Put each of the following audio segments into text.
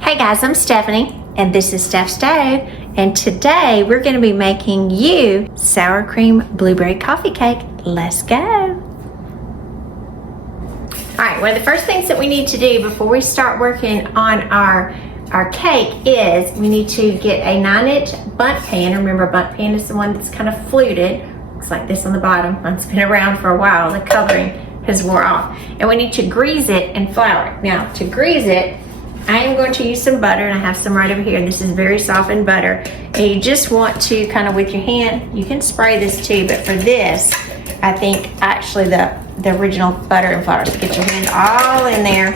Hey guys, I'm Stephanie and this is Steph Stove, and today we're going to be making you sour cream blueberry coffee cake. Let's go. Alright, one of the first things that we need to do before we start working on our cake is we need to get a 9-inch bundt pan. Remember, a bundt pan is the one that's kind of fluted. Looks like this on the bottom. It's been around for a while. The covering has wore off. And we need to grease it and flour it. Now, to grease it, I am going to use some butter, and I have some right over here. This is very softened butter. And you just want to kind of with your hand, you can spray this too, but for this, I think actually the original butter and flour. So get your hand all in there.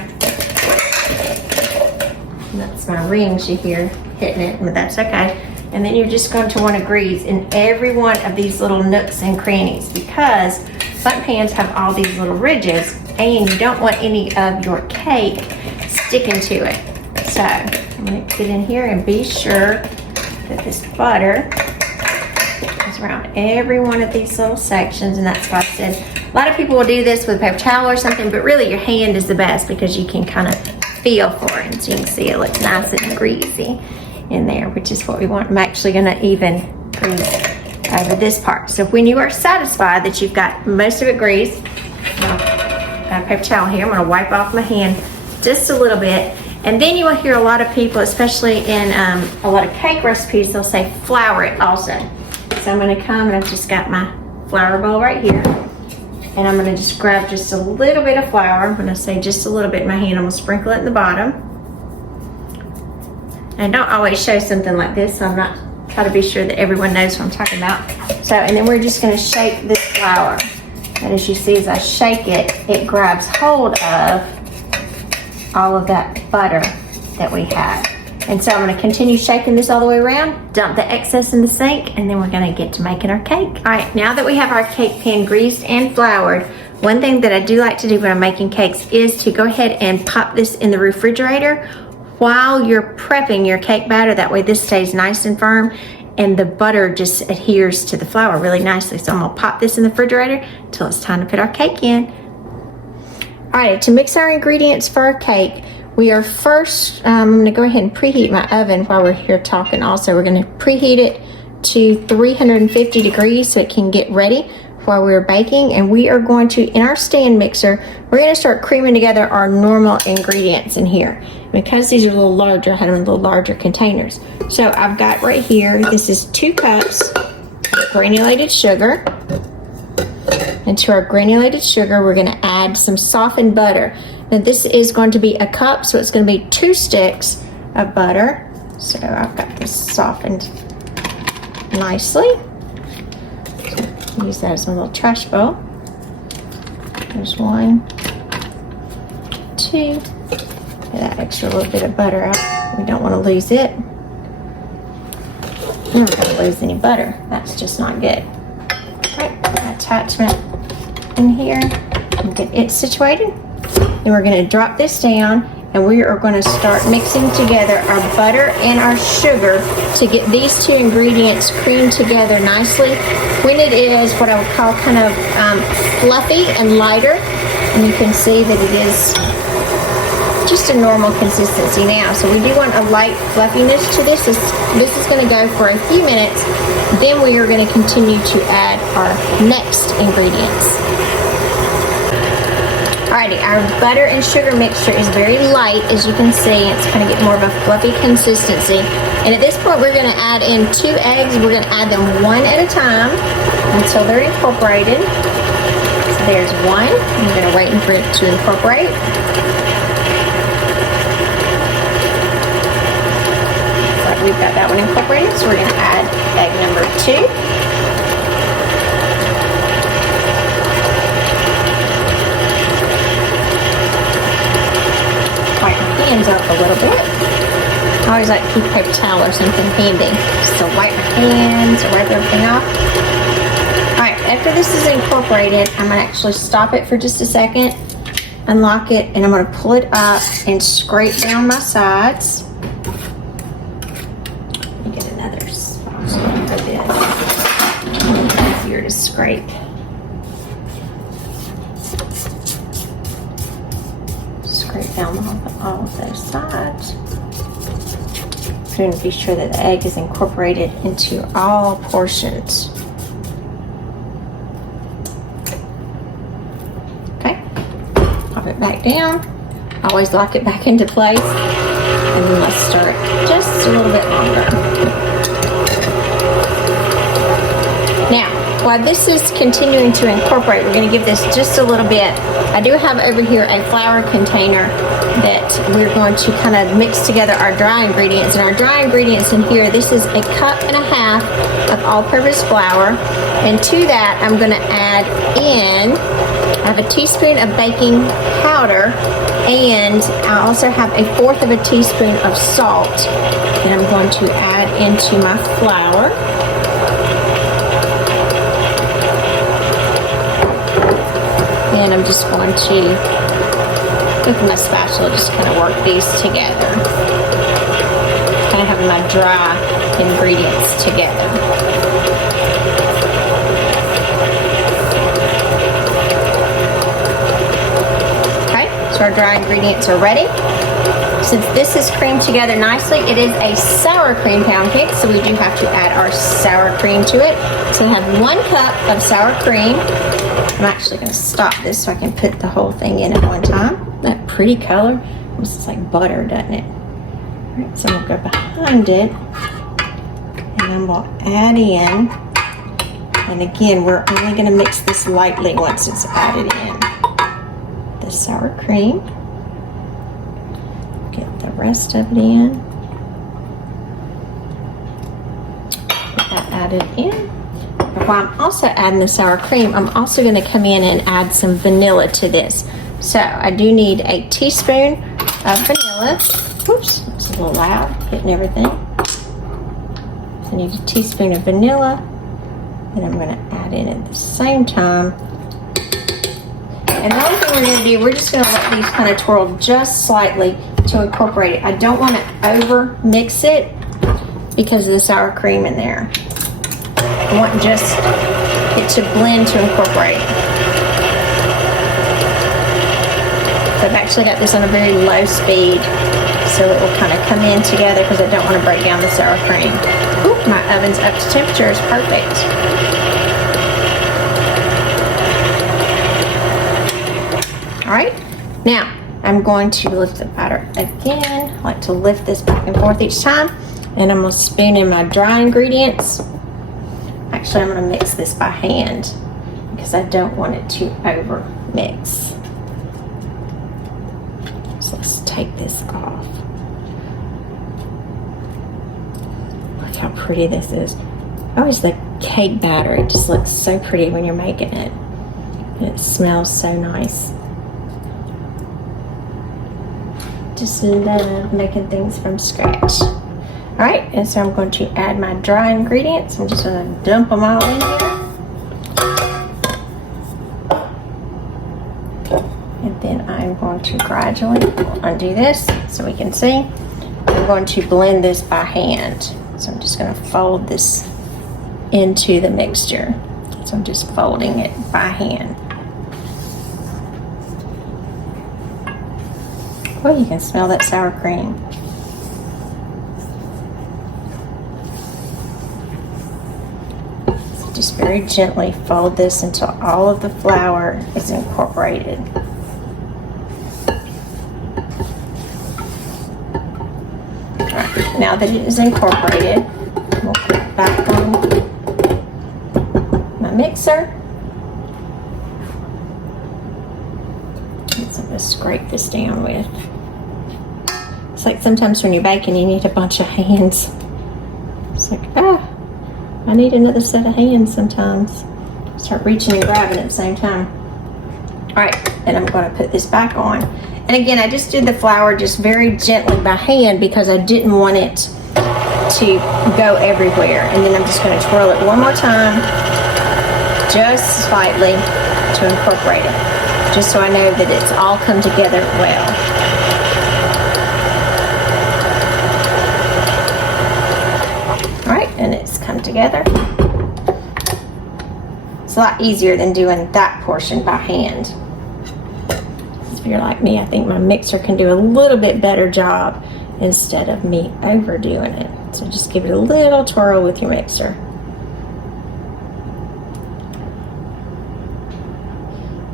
And that's my rings you hear hitting it, but that's okay. And then you're just going to want to grease in every one of these little nooks and crannies, because bundt pans have all these little ridges and you don't want any of your cake sticking to it. So I'm going to get in here and be sure that this butter is around every one of these little sections, and that's why I said a lot of people will do this with a paper towel or something, but really your hand is the best because you can kind of feel for it. So you can see it looks nice and greasy in there, which is what we want. I'm actually going to even grease over this part. So when you are satisfied that you've got most of it greased, I have a paper towel here. I'm going to wipe off my hand just a little bit, and then you will hear a lot of people, especially in a lot of cake recipes, they'll say flour it also. So I'm going to come, and I've just got my flour bowl right here, and I'm going to just grab just a little bit of flour. When I say just a little bit in my hand, I'm going to sprinkle it in the bottom. And I don't always show something like this, so I'm not trying to be sure that everyone knows what I'm talking about. So, and then we're just going to shake this flour, and as you see, as I shake it, it grabs hold of all of that butter that we had. And so I'm going to continue shaking this all the way around, dump the excess in the sink, and then we're going to get to making our cake. All right, now that we have our cake pan greased and floured, one thing that I do like to do when I'm making cakes is to go ahead and pop this in the refrigerator while you're prepping your cake batter. That way this stays nice and firm and the butter just adheres to the flour really nicely. So I'm going to pop this in the refrigerator until it's time to put our cake in. All right, to mix our ingredients for our cake, we are first, I'm going to go ahead and preheat my oven while we're here talking also. We're going to preheat it to 350 degrees so it can get ready while we're baking. And we are going to, in our stand mixer, we're going to start creaming together our normal ingredients in here. Because these are a little larger, I had them in a little larger containers. So I've got right here, this is 2 cups of granulated sugar. And to our granulated sugar, we're going to add some softened butter. Now this is going to be a cup, so it's going to be 2 sticks of butter. So I've got this softened nicely. So use that as my little trash bowl. There's 1, 2. Get that extra little bit of butter out. We don't want to lose it. We're not going to lose any butter. That's just not good. Right, attachment in here, and get it situated. Then we're going to drop this down, and we are going to start mixing together our butter and our sugar to get these 2 ingredients creamed together nicely. When it is what I would call kind of fluffy and lighter, and you can see that it is just a normal consistency now. So we do want a light fluffiness to this. This is going to go for a few minutes. Then we are going to continue to add our next ingredients. Alrighty, our butter and sugar mixture is very light, as you can see. It's kind of getting more of a fluffy consistency. And at this point, we're going to add in 2 eggs. We're going to add them one at a time until they're incorporated. So there's 1. I'm going to wait for it to incorporate. We've got that one incorporated, so we're going to add egg number 2. Wipe my hands up a little bit. I always like to keep a paper towel or something handy, just to wipe my hands, wipe everything off. Alright, after this is incorporated, I'm going to actually stop it for just a second, unlock it, and I'm going to pull it up and scrape down my sides. Easier to scrape. Scrape down all of those sides. teaspoon to be sure that the egg is incorporated into all portions. Okay, pop it back down. Always lock it back into place. And then let's stir it just a little bit longer. Now, while this is continuing to incorporate, we're going to give this just a little bit. I do have over here a flour container that we're going to kind of mix together our dry ingredients. And our dry ingredients in here, this is 1.5 cups of all-purpose flour. And to that, I'm going to add in, I have a teaspoon of baking powder, and I also have 1/4 teaspoon of salt that I'm going to add into my flour. And I'm just going to, with my spatula, just kind of work these together. Kind of having my dry ingredients together. Okay, so our dry ingredients are ready. Since this is creamed together nicely, it is a sour cream pound cake, so we do have to add our sour cream to it. So I have 1 cup of sour cream. I'm actually going to stop this so I can put the whole thing in at one time. That pretty color, this is like butter, doesn't it? All right, so I'm going to go behind it, and I'm going to add in, and again, we're only going to mix this lightly once it's added in. The sour cream, get the rest of it in, get that added in. While I'm also adding the sour cream, I'm also going to come in and add some vanilla to this. So I do need 1 teaspoon of vanilla. Oops, it's a little loud, hitting everything. So I need 1 teaspoon of vanilla, and I'm going to add in at the same time. And the only thing we're going to do, we're just going to let these kind of twirl just slightly to incorporate it. I don't want to over mix it because of the sour cream in there. I want just it to blend to incorporate. So I've actually got this on a very low speed so it will kind of come in together because I don't want to break down the sour cream. Ooh, my oven's up to temperature, it's perfect. All right, now I'm going to lift the batter again. I like to lift this back and forth each time, and I'm going to spoon in my dry ingredients. Actually, I'm going to mix this by hand because I don't want it to over mix. So let's take this off. Look how pretty this is. Oh, it's the cake batter. It just looks so pretty when you're making it. And it smells so nice. Just love making things from scratch. All right, and so I'm going to add my dry ingredients. I'm just going to dump them all in here. And then I'm going to gradually undo this so we can see. I'm going to blend this by hand. So I'm just going to fold this into the mixture. So I'm just folding it by hand. Oh, you can smell that sour cream. Just very gently fold this until all of the flour is incorporated. All right, now that it is incorporated, we'll put it back on my mixer. So I'm going to scrape this down with. It's like sometimes when you're baking, you need a bunch of hands. It's like, I need another set of hands sometimes. Start reaching and grabbing at the same time. All right, and I'm going to put this back on. And again, I just did the flour just very gently by hand because I didn't want it to go everywhere. And then I'm just going to twirl it one more time, just slightly, to incorporate it, just so I know that it's all come together well. And it's come together. It's a lot easier than doing that portion by hand. If you're like me, I think my mixer can do a little bit better job instead of me overdoing it. So just give it a little twirl with your mixer.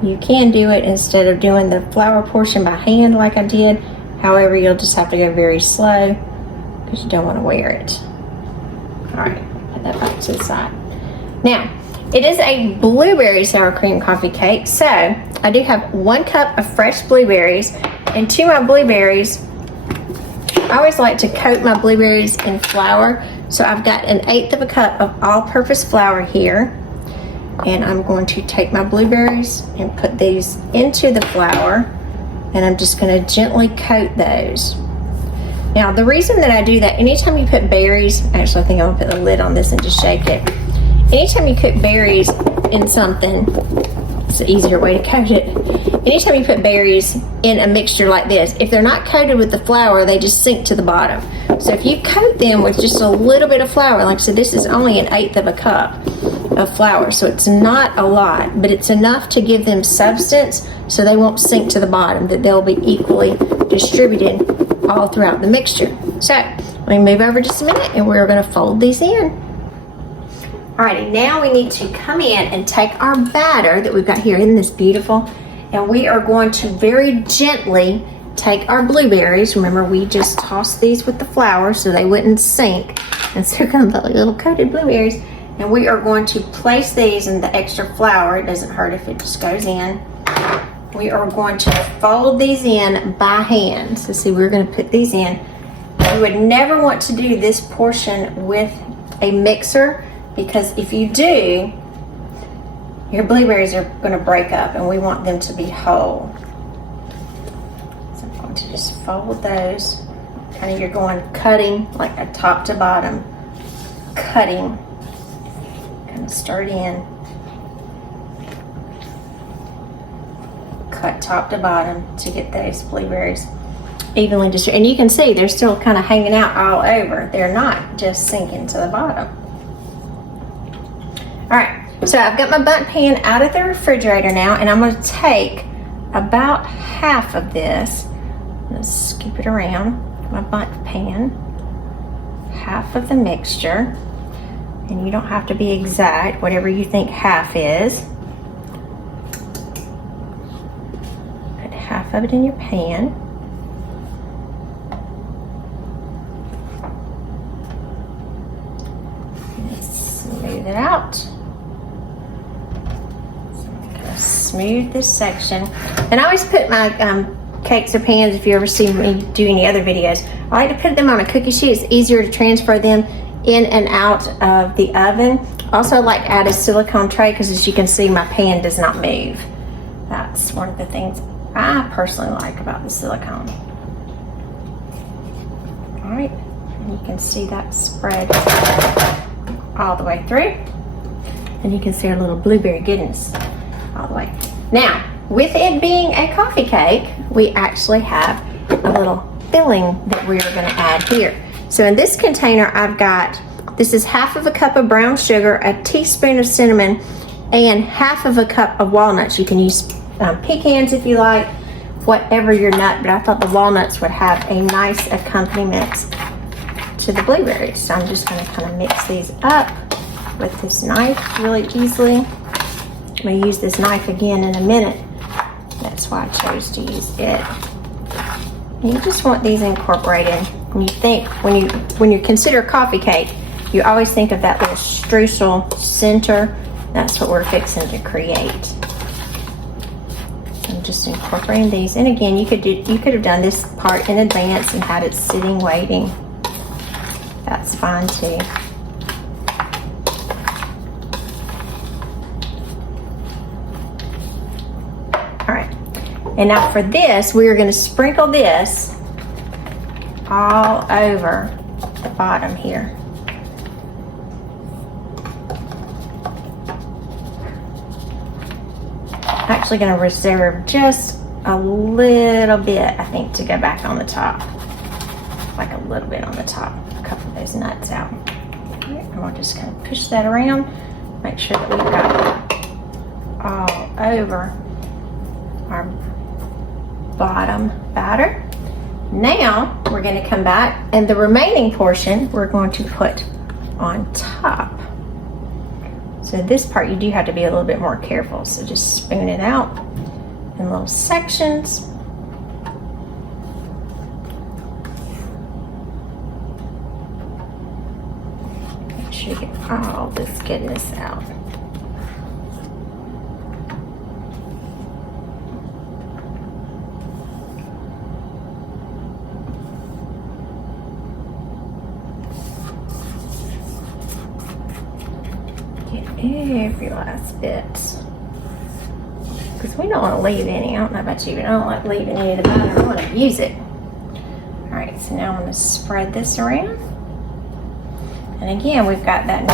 You can do it instead of doing the flour portion by hand like I did. However, you'll just have to go very slow because you don't want to wear it. All right, put that back to the side. Now, it is a blueberry sour cream coffee cake. So I do have 1 cup of fresh blueberries, and to my blueberries, I always like to coat my blueberries in flour. So I've got 1/8 of a cup of all-purpose flour here. And I'm going to take my blueberries and put these into the flour, and I'm just going to gently coat those. Now, the reason that I do that, anytime you put berries, actually I think I'm going to put the lid on this and just shake it. Anytime you put berries in something, it's an easier way to coat it. Anytime you put berries in a mixture like this, if they're not coated with the flour, they just sink to the bottom. So if you coat them with just a little bit of flour, like I said, this is only 1/8 of a cup of flour, so it's not a lot, but it's enough to give them substance so they won't sink to the bottom, that they'll be equally distributed all throughout the mixture. So let me move over just a minute and we're going to fold these in. Alrighty, now we need to come in and take our batter that we've got here. Isn't this beautiful? And we are going to very gently take our blueberries. Remember, we just tossed these with the flour so they wouldn't sink, and so come the little coated blueberries. And we are going to place these in the extra flour. It doesn't hurt if it just goes in. We are going to fold these in by hand. So see, we're going to put these in. You would never want to do this portion with a mixer, because if you do, your blueberries are going to break up, and we want them to be whole. So I'm going to just fold those. Kind of, you're going cutting like a top to bottom, cutting. Kind of start in, cut top to bottom to get those blueberries evenly distributed. And you can see they're still kind of hanging out all over. They're not just sinking to the bottom. All right, so I've got my bundt pan out of the refrigerator now, and I'm going to take about half of this. I'm going to scoop it around my bundt pan, half of the mixture. And you don't have to be exact, whatever you think half is. Put half of it in your pan. And smooth it out. So I'm gonna smooth this section. And I always put my cakes or pans, if you ever see me do any other videos, I like to put them on a cookie sheet. It's easier to transfer them in and out of the oven. Also, I like to add a silicone tray because, as you can see, my pan does not move. That's one of the things I personally like about the silicone. All right, and you can see that spread all the way through. And you can see our little blueberry goodness all the way. Now, with it being a coffee cake, we actually have a little filling that we are going to add here. So in this container, I've got, this is half of a cup of brown sugar, a teaspoon of cinnamon, and half of a cup of walnuts. You can use pecans if you like, whatever your nut, but I thought the walnuts would have a nice accompaniment to the blueberries. So I'm just going to kind of mix these up with this knife really easily. I'm going to use this knife again in a minute. That's why I chose to use it. And you just want these incorporated. When you think, when you consider coffee cake, you always think of that little streusel center. That's what we're fixing to create. I'm just incorporating these. And again, you could have done this part in advance and had it sitting waiting. That's fine too. All right. And now for this, we are going to sprinkle this all over the bottom here. I'm actually going to reserve just a little bit, I think, to go back on the top. Like a little bit on the top. A couple of those nuts out. Right, and we'll just kind of push that around. Make sure that we've got it all over our bottom batter. Now we're going to come back, and the remaining portion we're going to put on top. So this part you do have to be a little bit more careful. So just spoon it out in little sections. Make sure you get all this goodness out. Every last bit, because we don't want to leave any. I don't know about you, but I don't like leaving any of the batter. I want to use it. All right, so now I'm going to spread this around, and again we've got that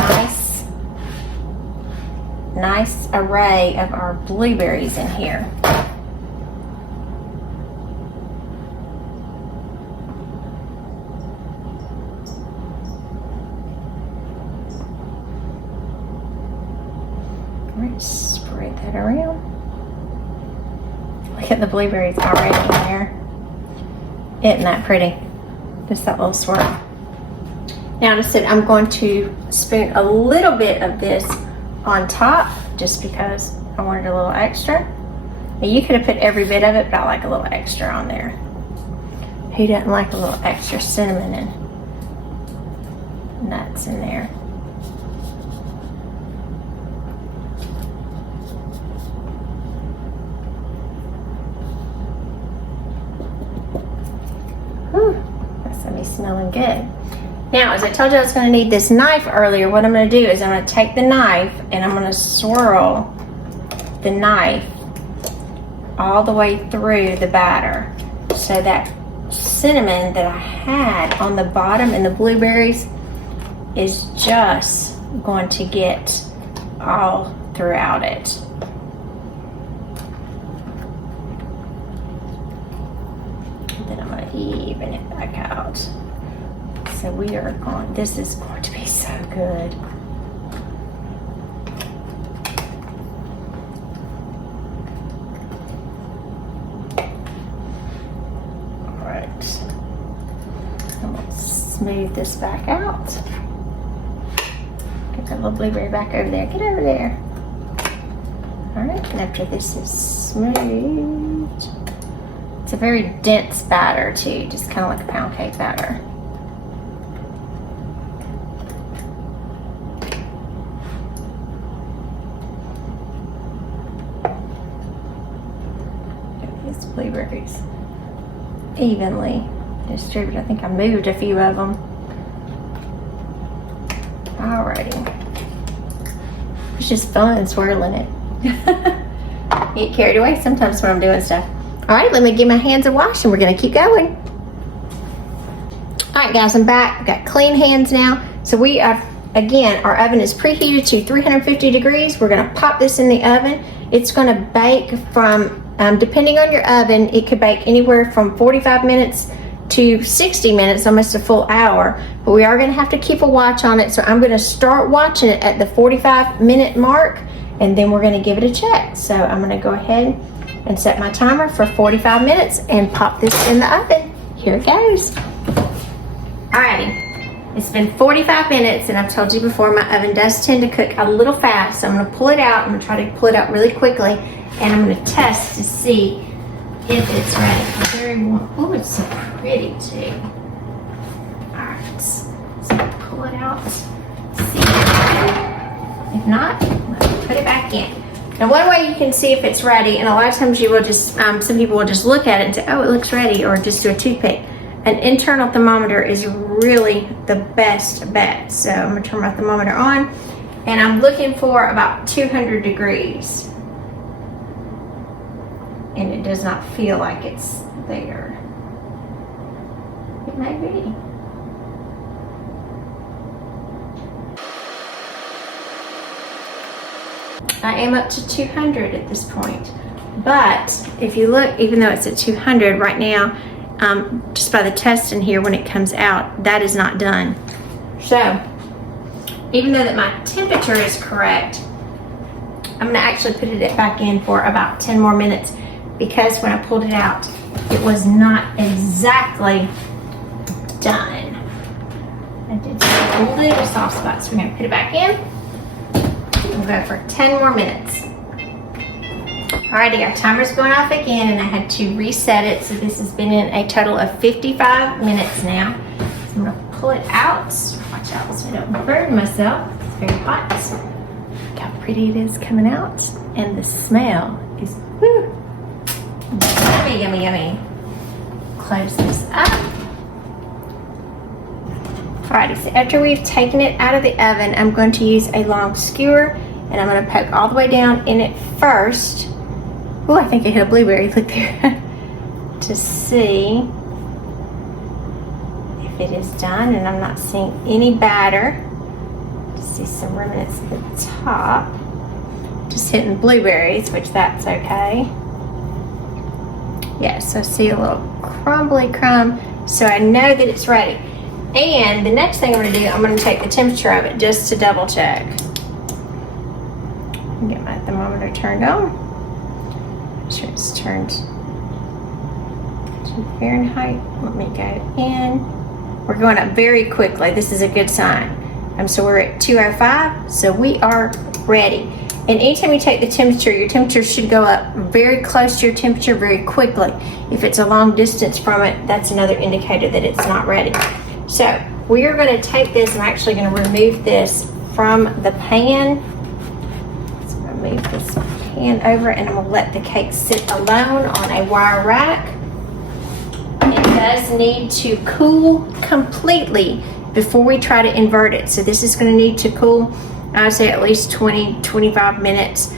nice array of our blueberries in here. Spread that around. Look at the blueberries already in there. Isn't that pretty? Just that little swirl. Now I'm going to spoon a little bit of this on top just because I wanted a little extra. Now you could have put every bit of it, but I like a little extra on there. Who doesn't like a little extra cinnamon and nuts in there? Smelling good. Now, as I told you I was going to need this knife earlier, what I'm going to do is I'm going to take the knife and I'm going to swirl the knife all the way through the batter, so that cinnamon that I had on the bottom and the blueberries is just going to get all throughout it. And then I'm going to even it back out. So we are going, this is going to be so good. All right. I'm going to smooth this back out. Get that little blueberry back over there. Get over there. All right, and after this is smooth, it's a very dense batter too, just kind of like a pound cake batter. Blueberries evenly distributed. I think I moved a few of them. Alrighty. It's just fun swirling it. Get carried away sometimes when I'm doing stuff. Alright, let me give my hands a wash and we're going to keep going. Alright guys, I'm back. I've got clean hands now. So we are, again, our oven is preheated to 350 degrees. We're going to pop this in the oven. It's going to bake from depending on your oven, it could bake anywhere from 45 minutes to 60 minutes, almost a full hour. But we are going to have to keep a watch on it. So I'm going to start watching it at the 45-minute mark, and then we're going to give it a check. So I'm going to go ahead and set my timer for 45 minutes and pop this in the oven. Here it goes. Alrighty, it's been 45 minutes, and I've told you before my oven does tend to cook a little fast. So I'm going to pull it out. I'm going to try to pull it out really quickly. And I'm going to test to see if it's ready. Very warm. Oh, it's so pretty too. Alright, so pull it out. See. If not, let's put it back in. Now, one way you can see if it's ready, and a lot of times you will just, some people will just look at it and say, oh, it looks ready, or just do a toothpick. An internal thermometer is really the best bet. So I'm going to turn my thermometer on, and I'm looking for about 200 degrees. And it does not feel like it's there. It may be. I am up to 200 at this point. But if you look, even though it's at 200 right now, just by the test in here when it comes out, that is not done. So, even though that my temperature is correct, I'm gonna actually put it back in for about 10 more minutes, because when I pulled it out, it was not exactly done. I did see a little soft spot, so we're gonna put it back in. We'll go for 10 more minutes. Alrighty, our timer's going off again, and I had to reset it, so this has been in a total of 55 minutes now. So I'm gonna pull it out. Watch out so I don't burn myself. It's very hot. Look how pretty it is coming out, and the smell is woo, yummy, yummy, yummy. Close this up. Alrighty, so after we've taken it out of the oven, I'm going to use a long skewer, and I'm going to poke all the way down in it first. Oh, I think I hit a blueberry, look there. To see if it is done, and I'm not seeing any batter. Just see some remnants at the top. Just hitting blueberries, which that's okay. Yes, I see a little crumbly crumb, so I know that it's ready. And the next thing I'm going to do, I'm going to take the temperature of it just to double check. Get my thermometer turned on. Make sure it's turned to Fahrenheit. Let me go in. We're going up very quickly. This is a good sign. So we're at 205, so we are ready. And anytime you take the temperature, your temperature should go up very close to your temperature very quickly. If it's a long distance from it, that's another indicator that it's not ready. So we are going to take this, I'm actually going to remove this from the pan. So I'm going to move this pan over, and I'm going to let the cake sit alone on a wire rack. It does need to cool completely before we try to invert it. So this is going to need to cool, I would say at least 20-25 minutes,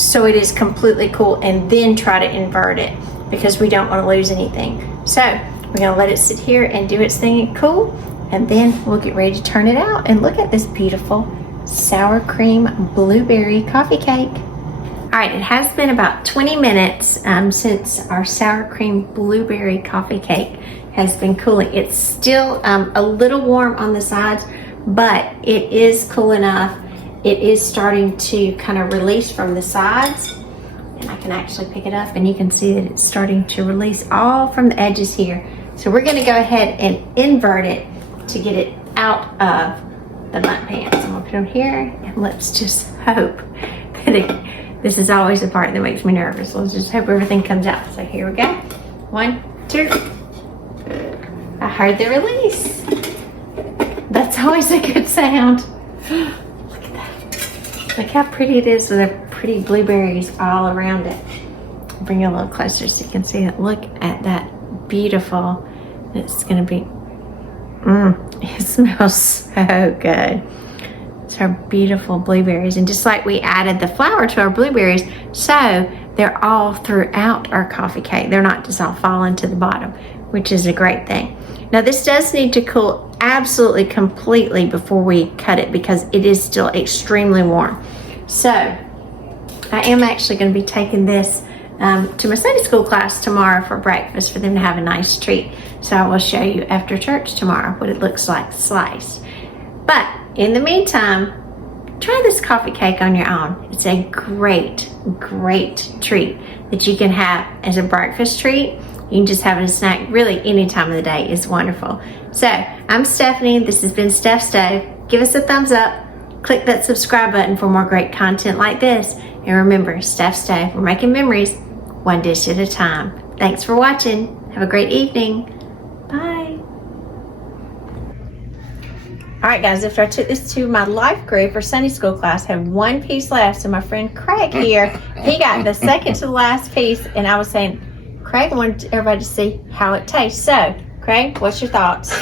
so it is completely cool, and then try to invert it because we don't want to lose anything. So we're going to let it sit here and do its thing and cool, and then we'll get ready to turn it out. And look at this beautiful sour cream blueberry coffee cake. All right, it has been about 20 minutes since our sour cream blueberry coffee cake has been cooling. It's still a little warm on the sides, but it is cool enough. It is starting to kind of release from the sides, and I can actually pick it up and you can see that it's starting to release all from the edges here. So we're going to go ahead and invert it to get it out of the bundt pan. So I'm going to put them here, and let's just hope that this is always the part that makes me nervous. Let's just hope everything comes out. So here we go. 1, 2. I heard the release. That's always a good sound. Look at that. Look how pretty it is with the pretty blueberries all around it. I'll bring it a little closer so you can see it. Look at that beautiful. It's gonna be, it smells so good. It's our beautiful blueberries. And just like we added the flour to our blueberries, so they're all throughout our coffee cake. They're not just all falling to the bottom, which is a great thing. Now this does need to cool absolutely completely before we cut it because it is still extremely warm. So I am actually going to be taking this to my Sunday school class tomorrow for breakfast for them to have a nice treat. So I will show you after church tomorrow what it looks like sliced. But in the meantime, try this coffee cake on your own. It's a great, great treat that you can have as a breakfast treat. You can just have it as a snack, really any time of the day is wonderful. So, I'm Stephanie, this has been Steph Stove. Give us a thumbs up, click that subscribe button for more great content like this. And remember, Steph Stove, we're making memories one dish at a time. Thanks for watching. Have a great evening. Bye. All right, guys, after I took this to my life group for Sunday school class, I had one piece left. So my friend Craig here, he got the second to the last piece, and I was saying, Craig, I wanted everybody to see how it tastes. So, Craig, what's your thoughts?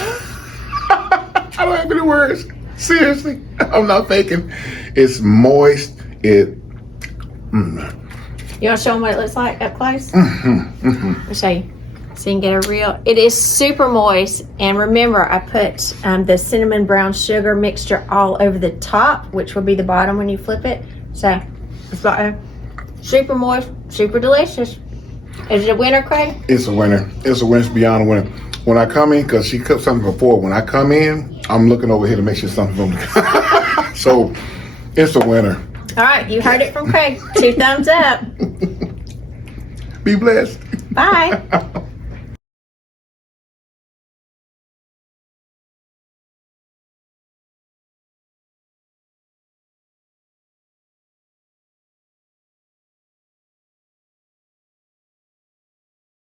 I don't have any words. Seriously, I'm not faking. It's moist. You want to show them what it looks like up close? I'll show you. So you can get a real, it is super moist. And remember, I put the cinnamon brown sugar mixture all over the top, which will be the bottom when you flip it. So it's super moist, super delicious. Is it a winner, Craig? It's a winner. It's a winner. It's beyond a winner. When I come in, because she cooked something before, when I come in, I'm looking over here to make sure something's on. So it's a winner. All right, you heard it from Craig. 2 thumbs up. Be blessed. Bye.